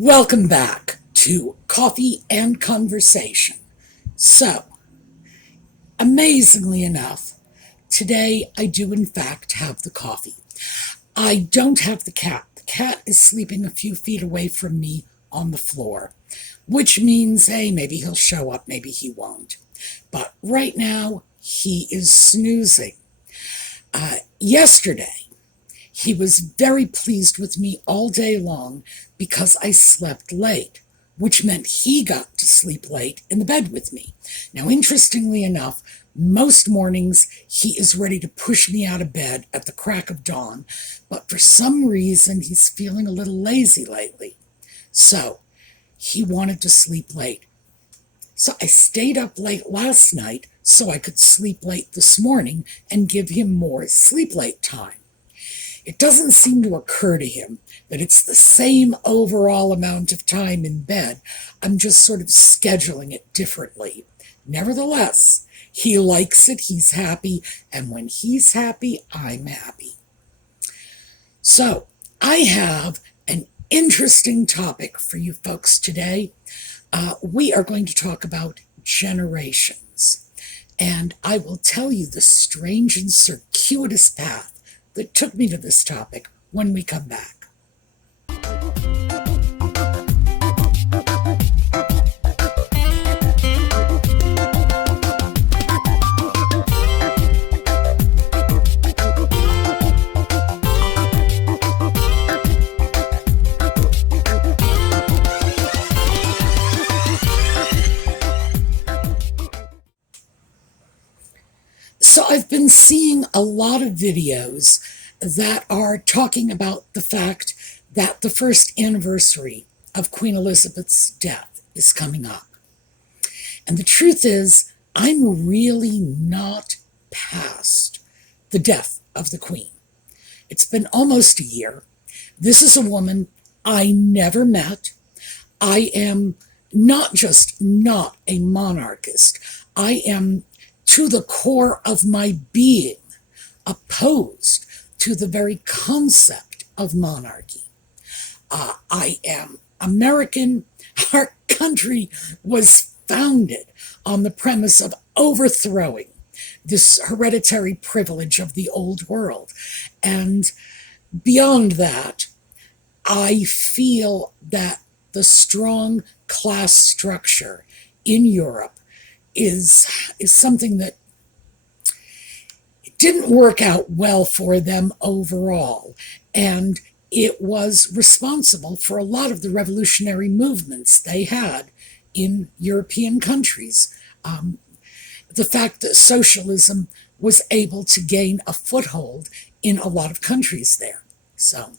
Welcome back to Coffee and Conversation. So, amazingly enough, today I do in fact have the coffee. I don't have the cat. The cat is sleeping a few feet away from me on the floor, which means, hey, maybe he'll show up, maybe he won't. But right now, he is snoozing. Yesterday, he was very pleased with me all day long because I slept late, which meant he got to sleep late in the bed with me. Now, interestingly enough, most mornings he is ready to push me out of bed at the crack of dawn, but for some reason he's feeling a little lazy lately. So he wanted to sleep late. So I stayed up late last night so I could sleep late this morning and give him more sleep late time. It doesn't seem to occur to him that it's the same overall amount of time in bed. I'm just sort of scheduling it differently. Nevertheless, he likes it, he's happy, and when he's happy, I'm happy. So, I have an interesting topic for you folks today. We are going to talk about generations, and I will tell you the strange and circuitous path that took me to this topic when we come back. So I've been seeing a lot of videos that are talking about the fact that the first anniversary of Queen Elizabeth's death is coming up. And the truth is, I'm really not past the death of the Queen. It's been almost a year. This is a woman I never met. I am not just not a monarchist. I am, to the core of my being, opposed to the very concept of monarchy. I am American. Our country was founded on the premise of overthrowing this hereditary privilege of the old world. And beyond that, I feel that the strong class structure in Europe is something that didn't work out well for them overall, and it was responsible for a lot of the revolutionary movements they had in European countries. The fact that socialism was able to gain a foothold in a lot of countries there. So,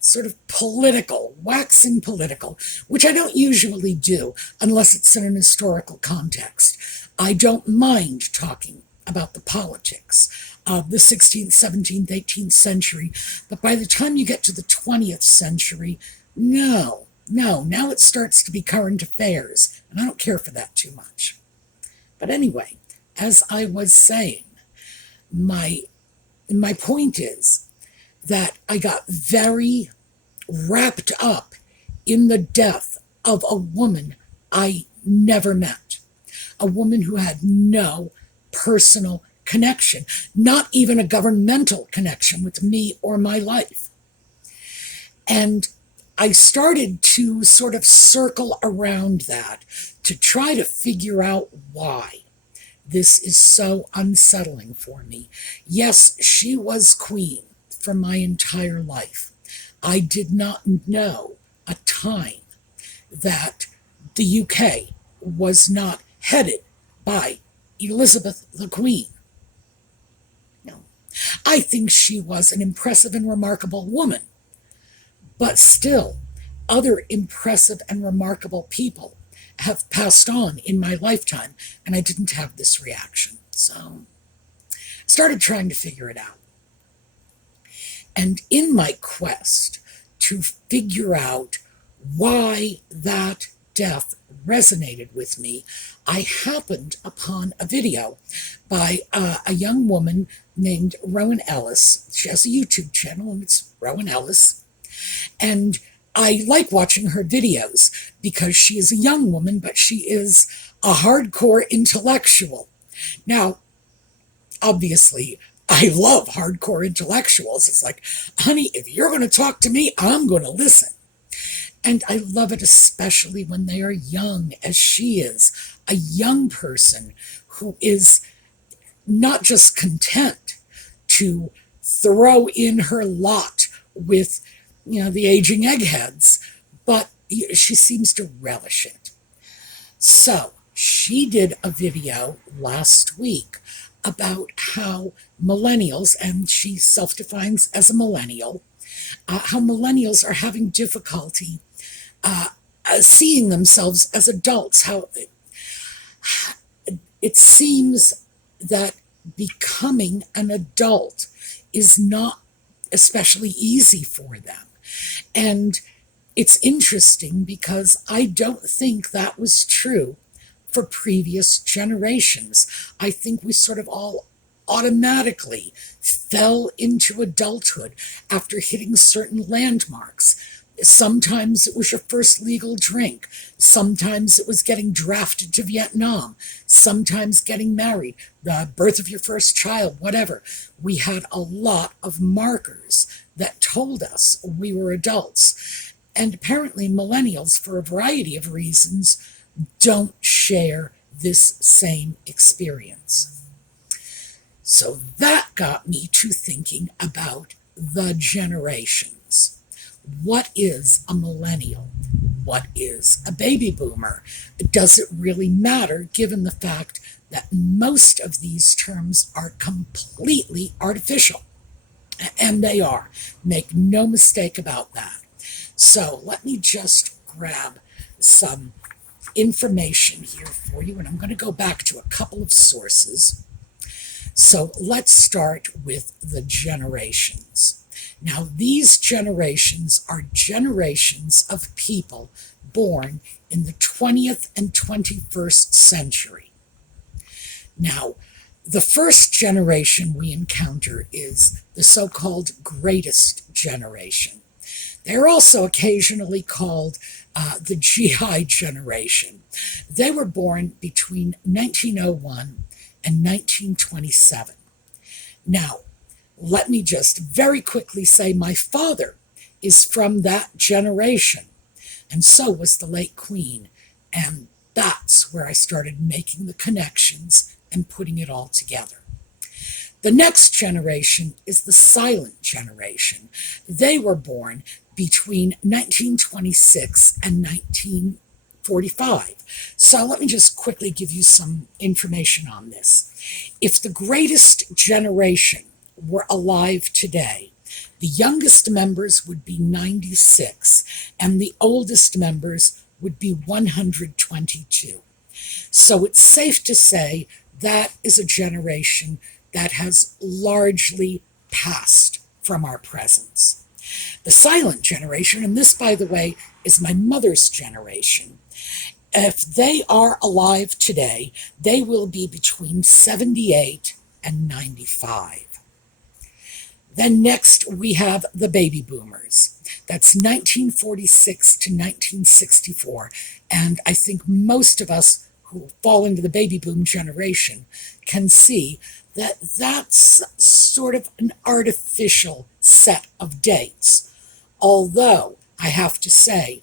sort of political, waxing political, which I don't usually do unless it's in an historical context. I don't mind talking about the politics of the 16th, 17th, 18th century, but by the time you get to the 20th century, now it starts to be current affairs, and I don't care for that too much. But anyway, as I was saying, my point is that I got very wrapped up in the death of a woman I never met, a woman who had no personal connection, not even a governmental connection with me or my life. And I started to sort of circle around that to try to figure out why this is so unsettling for me. Yes, she was queen for my entire life. I did not know a time that the UK was not headed by Elizabeth the Queen. No, I think she was an impressive and remarkable woman, but still, other impressive and remarkable people have passed on in my lifetime, and I didn't have this reaction. So I started trying to figure it out. And in my quest to figure out why that death resonated with me, I happened upon a video by a young woman named Rowan Ellis. She has a YouTube channel, and it's Rowan Ellis. And I like watching her videos because she is a young woman, but she is a hardcore intellectual. Now, obviously, I love hardcore intellectuals. It's like, honey, if you're going to talk to me, I'm going to listen. And I love it especially when they are young, as she is, a young person who is not just content to throw in her lot with, the aging eggheads, but she seems to relish it. So she did a video last week about how millennials, and she self-defines as a millennial, how millennials are having difficulty seeing themselves as adults, how it seems that becoming an adult is not especially easy for them. And it's interesting because I don't think that was true for previous generations. I think we sort of all automatically fell into adulthood after hitting certain landmarks. Sometimes it was your first legal drink. Sometimes it was getting drafted to Vietnam. Sometimes getting married, the birth of your first child, whatever. We had a lot of markers that told us we were adults. And apparently millennials, for a variety of reasons, don't share this same experience. So that got me to thinking about the generations. What is a millennial? What is a baby boomer? Does it really matter given the fact that most of these terms are completely artificial? And they are. Make no mistake about that. So let me just grab some information here for you, and I'm going to go back to a couple of sources. So let's start with the generations. Now, these generations are generations of people born in the 20th and 21st century. Now, the first generation we encounter is the so-called greatest generation. They're also occasionally called the GI generation. They were born between 1901 and 1927. Now, let me just very quickly say my father is from that generation, and so was the late Queen, and that's where I started making the connections and putting it all together. The next generation is the silent generation. They were born between 1926 and 1945. So let me just quickly give you some information on this. If the greatest generation were alive today, the youngest members would be 96, and the oldest members would be 122. So it's safe to say that is a generation that has largely passed from our presence. The silent generation, and this, by the way, is my mother's generation, if they are alive today, they will be between 78 and 95. Then next we have the baby boomers. That's 1946 to 1964. And I think most of us who fall into the baby boom generation can see that that's sort of an artificial set of dates. Although, I have to say,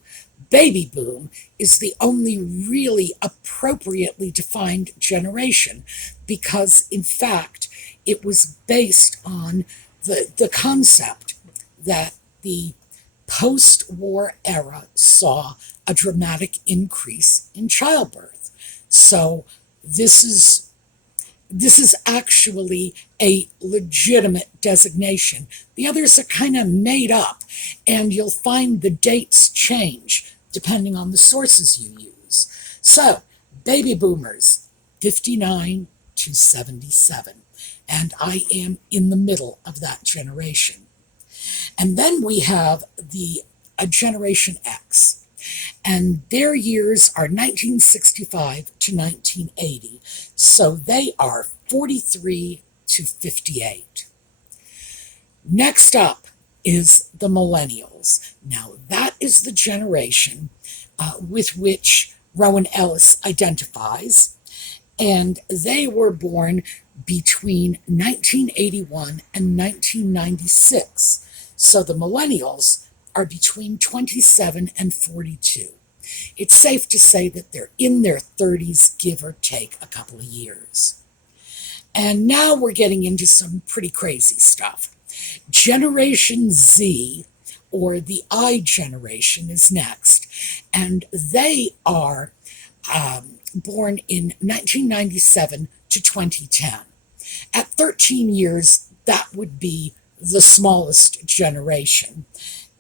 baby boom is the only really appropriately defined generation because, in fact, it was based on the concept that the post-war era saw a dramatic increase in childbirth. So this is actually a legitimate designation. The others are kind of made up, and you'll find the dates change depending on the sources you use. So, baby boomers, 59 to 77. And I am in the middle of that generation. And then we have a Generation X. And their years are 1965 to 1980. So they are 43 to 58. Next up is the millennials. Now, that is the generation with which Rowan Ellis identifies, and they were born between 1981 and 1996. So the millennials are between 27 and 42. It's safe to say that they're in their 30s, give or take a couple of years. And now we're getting into some pretty crazy stuff. Generation Z, or the I generation, is next, and they are born in 1997 to 2010. At 13 years, that would be the smallest generation,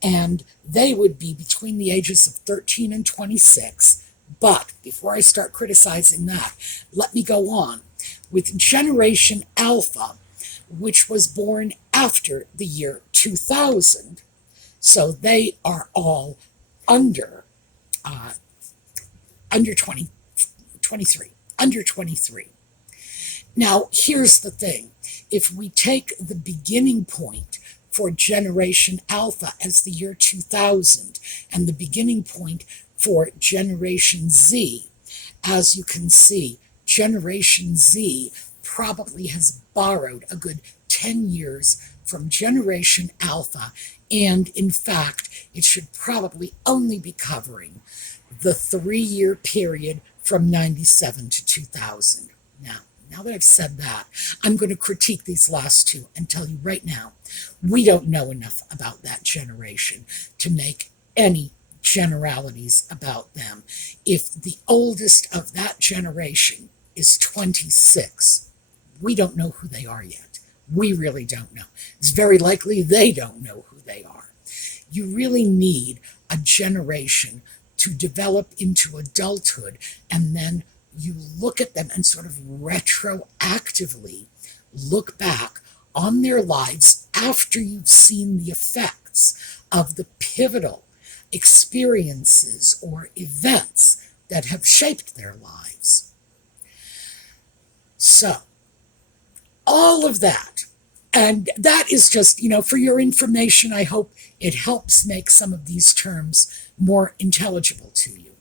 and they would be between the ages of 13 and 26. But before I start criticizing that, let me go on with Generation Alpha, which was born after the year 2000. So they are all under 23. Now, here's the thing. If we take the beginning point for Generation Alpha as the year 2000 and the beginning point for Generation Z, as you can see, Generation Z probably has borrowed a good 10 years from Generation Alpha, and in fact, it should probably only be covering the 3-year period from 97 to 2000. Now that I've said that, I'm going to critique these last two and tell you right now, we don't know enough about that generation to make any generalities about them. If the oldest of that generation is 26, we don't know who they are yet. We really don't know. It's very likely they don't know who they are. You really need a generation to develop into adulthood, and then you look at them and sort of retroactively look back on their lives after you've seen the effects of the pivotal experiences or events that have shaped their lives. So, all of that, and that is just, for your information, I hope it helps make some of these terms more intelligible to you.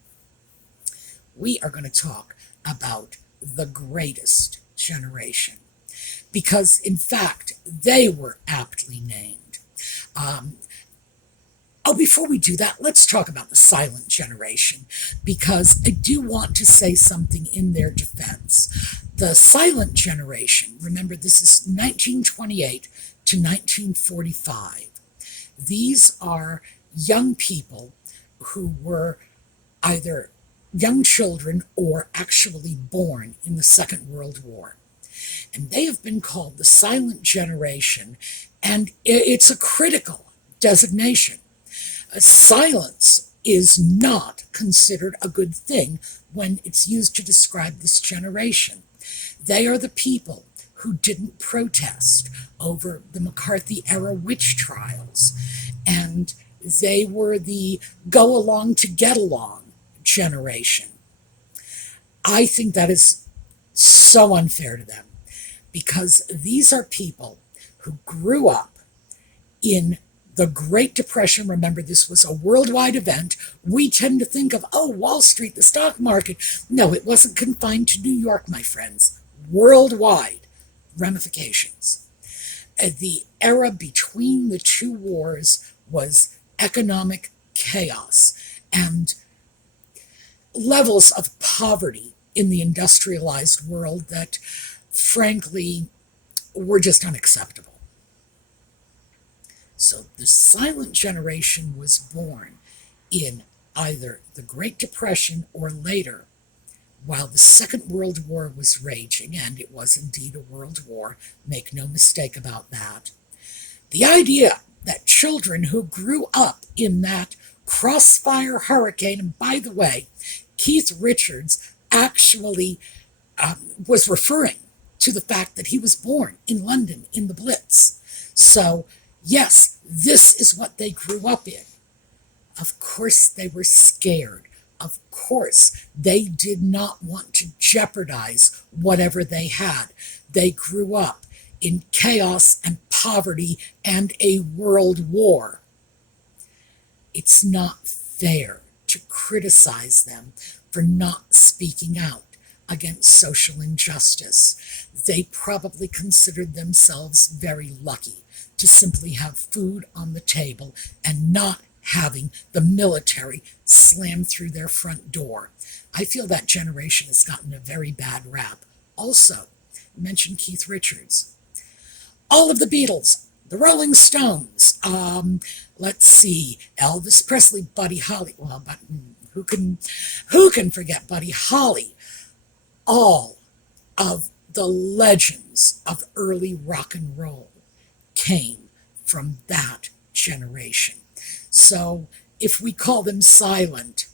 We are going to talk about the greatest generation, because in fact, they were aptly named. Before we do that, let's talk about the silent generation, because I do want to say something in their defense. The silent generation, remember this is 1928 to 1945. These are young people who were either young children or actually born in the Second World War. And they have been called the silent generation, and it's a critical designation. Silence is not considered a good thing when it's used to describe this generation. They are the people who didn't protest over the McCarthy-era witch trials, and they were the go along to get along generation. I think that is so unfair to them, because these are people who grew up in the Great Depression. Remember, this was a worldwide event. We tend to think of, Wall Street, the stock market. No, it wasn't confined to New York, my friends. Worldwide ramifications. The era between the two wars was economic chaos and levels of poverty in the industrialized world that, frankly, were just unacceptable. So the silent generation was born in either the Great Depression or later, while the Second World War was raging, and it was indeed a world war, make no mistake about that. The idea that children who grew up in that crossfire hurricane, and by the way, Keith Richards actually was referring to the fact that he was born in London in the Blitz. So, yes, this is what they grew up in. Of course they were scared. Of course they did not want to jeopardize whatever they had. They grew up in chaos and poverty and a world war. It's not fair to criticize them for not speaking out against social injustice. They probably considered themselves very lucky to simply have food on the table and not having the military slam through their front door. I feel that generation has gotten a very bad rap. Also, you mentioned Keith Richards. All of the Beatles, the Rolling Stones, let's see, Elvis Presley, Buddy Holly. Well, but who can forget Buddy Holly? All of the legends of early rock and roll came from that generation. So if we call them silent,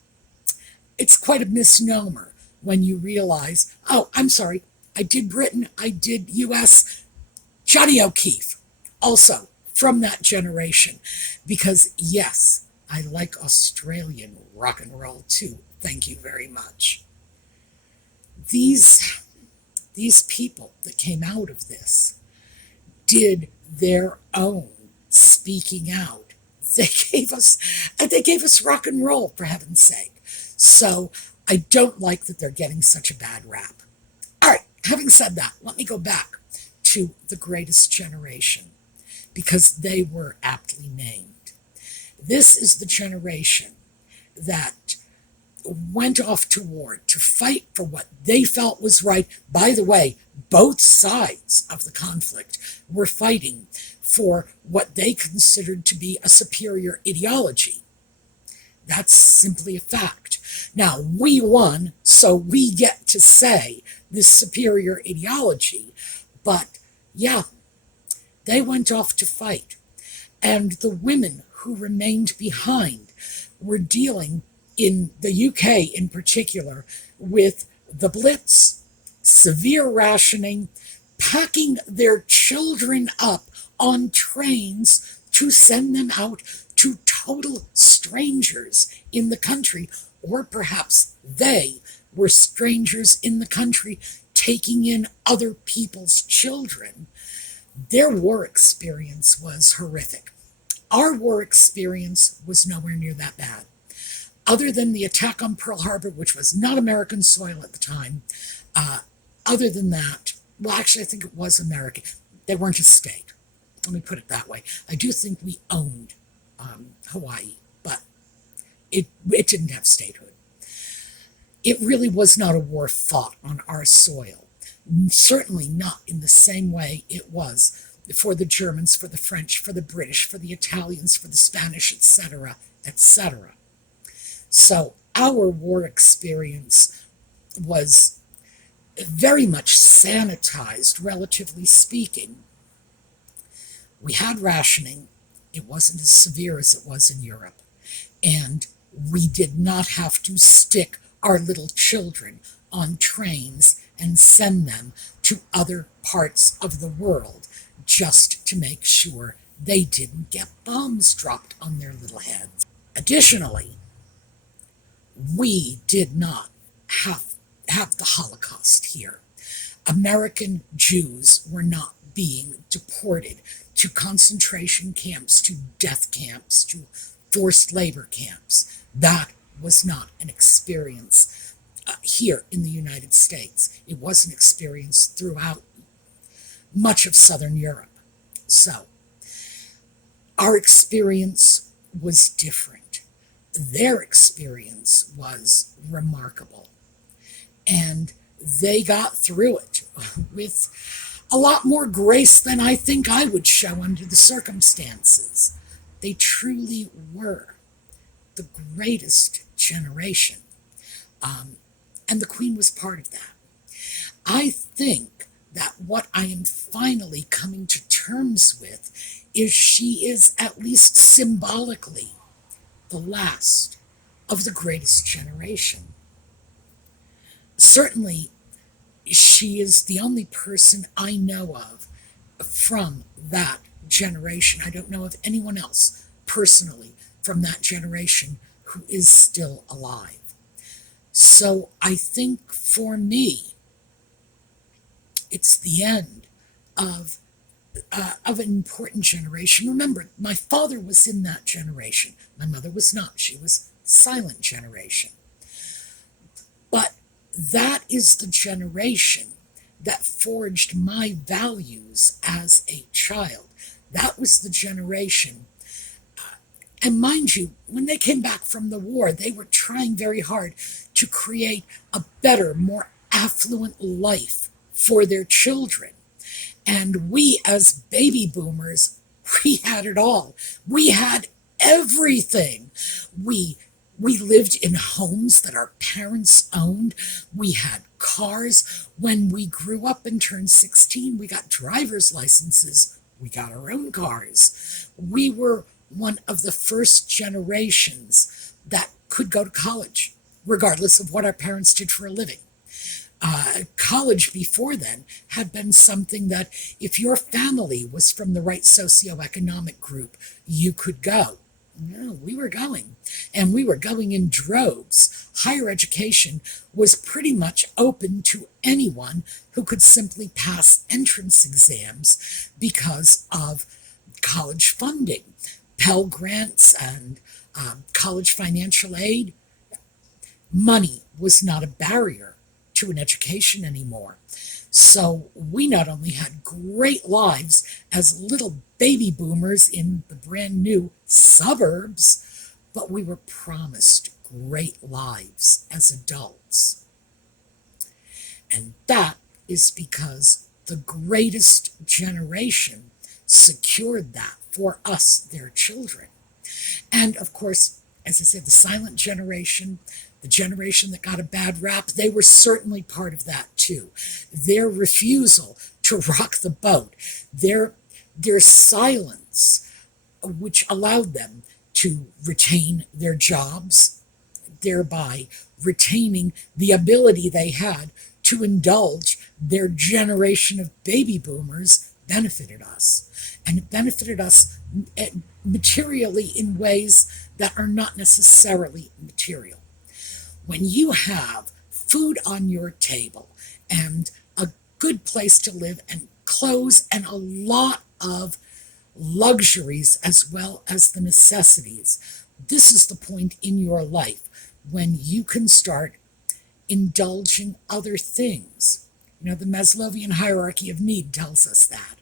it's quite a misnomer when you realize, oh, I'm sorry, I did Britain, I did US, Johnny O'Keefe, also from that generation. Because yes, I like Australian rock and roll too. Thank you very much. These people that came out of this did their own speaking out. They gave us rock and roll, for heaven's sake. So I don't like that they're getting such a bad rap. All right, having said that, let me go back to the greatest generation, because they were aptly named. This is the generation that went off to war to fight for what they felt was right. By the way, both sides of the conflict were fighting for what they considered to be a superior ideology. That's simply a fact. Now, we won, so we get to say this superior ideology, but yeah, they went off to fight. And the women who remained behind were dealing, in the UK in particular, with the Blitz, severe rationing, packing their children up on trains to send them out to total strangers in the country, or perhaps they were strangers in the country taking in other people's children. Their war experience was horrific. Our war experience was nowhere near that bad. Other than the attack on Pearl Harbor, which was not American soil at the time, other than that, well, actually, I think it was American. They weren't a state. Let me put it that way. I do think we owned Hawaii, but it didn't have statehood. It really was not a war fought on our soil. Certainly not in the same way it was for the Germans, for the French, for the British, for the Italians, for the Spanish, etc., etc. So our war experience was very much sanitized, relatively speaking. We had rationing. It wasn't as severe as it was in Europe. And we did not have to stick our little children on trains and send them to other parts of the world just to make sure they didn't get bombs dropped on their little heads. Additionally, we did not have the Holocaust here. American Jews were not being deported to concentration camps, to death camps, to forced labor camps. That was not an experience here in the United States. It was an experience throughout much of Southern Europe. So, our experience was different. Their experience was remarkable. And they got through it with a lot more grace than I think I would show under the circumstances. They truly were the greatest generation. And the Queen was part of that. I think that what I am finally coming to terms with is she is, at least symbolically, the last of the greatest generation. Certainly, she is the only person I know of from that generation. I don't know of anyone else personally from that generation who is still alive. So I think for me, it's the end of of an important generation. Remember, my father was in that generation. My mother was not. She was silent generation. But that is the generation that forged my values as a child. That was the generation. And mind you, when they came back from the war, they were trying very hard to create a better, more affluent life for their children. And we, as baby boomers, we had it all. We had everything. We lived in homes that our parents owned. We had cars. When we grew up and turned 16, we got driver's licenses. We got our own cars. We were one of the first generations that could go to college, regardless of what our parents did for a living. College before then had been something that if your family was from the right socioeconomic group, you could go. No, we were going, and we were going in droves. Higher education was pretty much open to anyone who could simply pass entrance exams because of college funding, Pell Grants, and college financial aid. Money was not a barrier to an education anymore. So we not only had great lives as little baby boomers in the brand new suburbs, but we were promised great lives as adults. And that is because the greatest generation secured that for us, their children. And of course, as I said, the silent generation, the generation that got a bad rap, they were certainly part of that too. Their refusal to rock the boat, their silence, which allowed them to retain their jobs, thereby retaining the ability they had to indulge their generation of baby boomers, benefited us. And it benefited us materially in ways that are not necessarily material. When you have food on your table and a good place to live and clothes and a lot of luxuries as well as the necessities, this is the point in your life when you can start indulging other things. You know, the Maslowian hierarchy of need tells us that.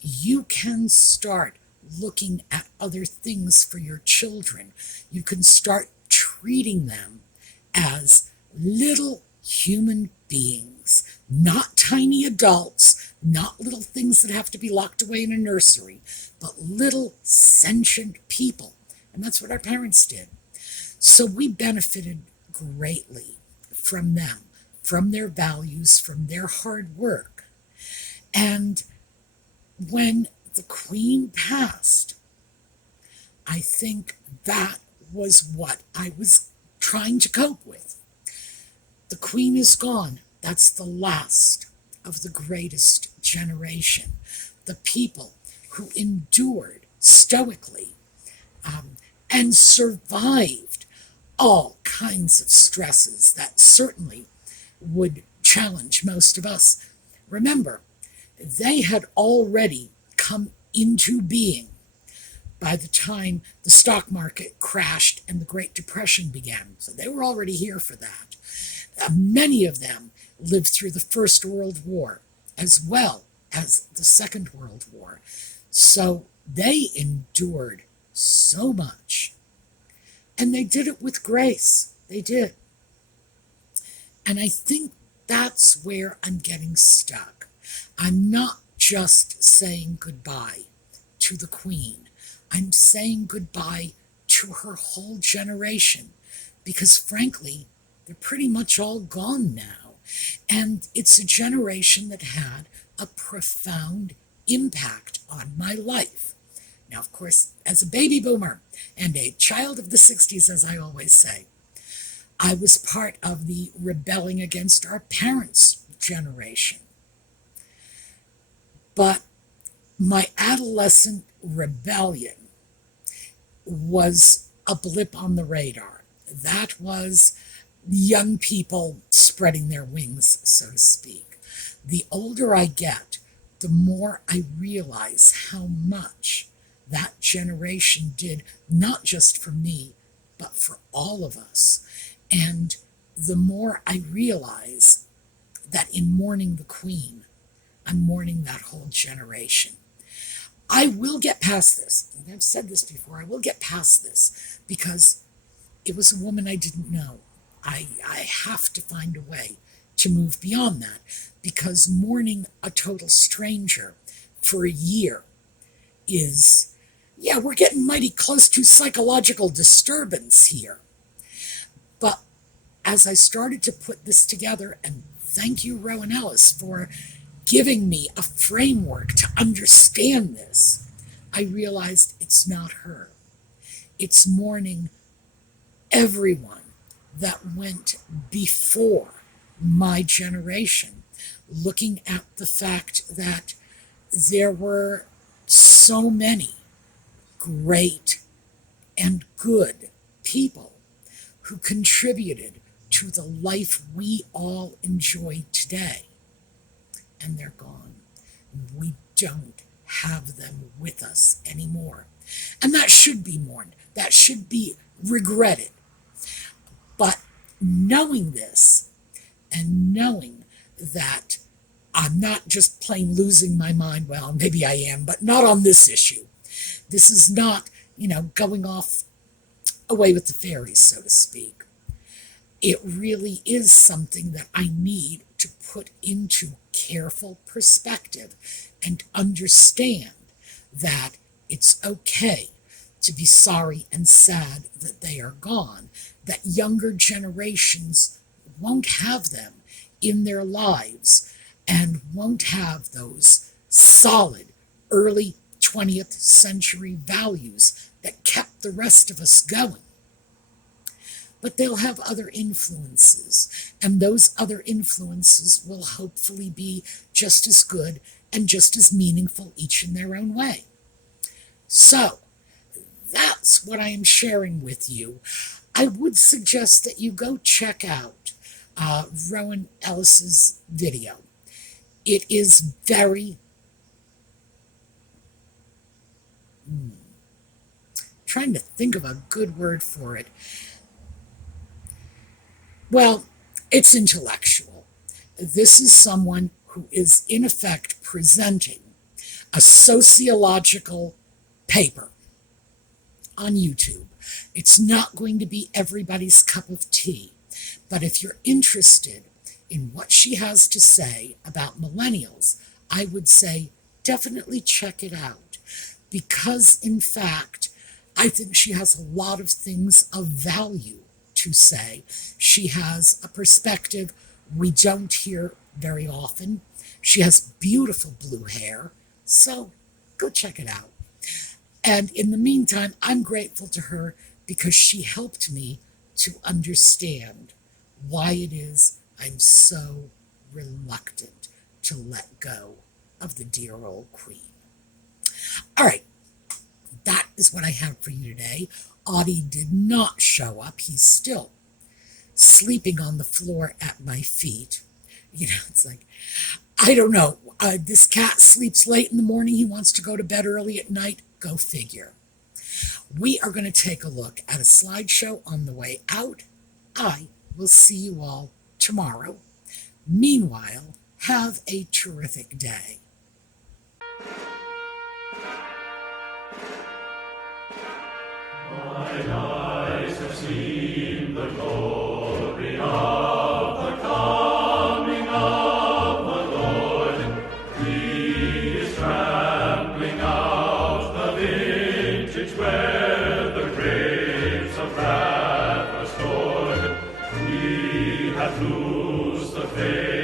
You can start looking at other things for your children. You can start treating them as little human beings, not tiny adults, not little things that have to be locked away in a nursery, but little sentient people. And that's what our parents did. So we benefited greatly from them, from their values, from their hard work. And when the Queen passed, I think that was what I was trying to cope with. The Queen is gone. That's the last of the greatest generation. The people who endured stoically and survived all kinds of stresses that certainly would challenge most of us. Remember, they had already come into being by the time the stock market crashed and the Great Depression began. So they were already here for that. Many of them lived through the First World War as well as the Second World War. So they endured so much. And they did it with grace. They did. And I think that's where I'm getting stuck. I'm not just saying goodbye to the Queen. I'm saying goodbye to her whole generation, because frankly, they're pretty much all gone now. And it's a generation that had a profound impact on my life. Now, of course, as a baby boomer and a child of the 60s, as I always say, I was part of the rebelling against our parents' generation. But my adolescent rebellion was a blip on the radar. That was young people spreading their wings, so to speak. The older I get, the more I realize how much that generation did, not just for me, but for all of us. And the more I realize that in mourning the Queen, I'm mourning that whole generation. I will get past this. And I've said this before. I will get past this because it was a woman I didn't know. I have to find a way to move beyond that, because mourning a total stranger for a year is, yeah, we're getting mighty close to psychological disturbance here. But as I started to put this together, and thank you, Rowan Ellis, for giving me a framework to understand this, I realized it's not her. It's mourning everyone that went before my generation, looking at the fact that there were so many great and good people who contributed to the life we all enjoy today. And they're gone. We don't have them with us anymore. And that should be mourned. That should be regretted. But knowing this, and knowing that I'm not just plain losing my mind, well, maybe I am, but not on this issue. This is not, going off away with the fairies, so to speak. It really is something that I need to put into careful perspective and understand that it's okay to be sorry and sad that they are gone, that younger generations won't have them in their lives and won't have those solid early 20th century values that kept the rest of us going. But they'll have other influences, and those other influences will hopefully be just as good and just as meaningful, each in their own way. So, that's what I am sharing with you. I would suggest that you go check out Rowan Ellis's video. It is very trying to think of a good word for it. Well, it's intellectual. This is someone who is in effect presenting a sociological paper on YouTube. It's not going to be everybody's cup of tea. But if you're interested in what she has to say about millennials, I would say definitely check it out. Because, in fact, I think she has a lot of things of value to say. She has a perspective we don't hear very often. She has beautiful blue hair, so go check it out. And in the meantime, I'm grateful to her because she helped me to understand why it is I'm so reluctant to let go of the dear old Queen. All right, that is what I have for you today. Audie did not show up. He's still sleeping on the floor at my feet. It's like, I don't know. This cat sleeps late in the morning. He wants to go to bed early at night. Go figure. We are going to take a look at a slideshow on the way out. I will see you all tomorrow. Meanwhile, have a terrific day. Mine eyes have seen the glory of the coming of the Lord. He is trampling out the vintage where the grapes of wrath are stored. He hath loosed the faith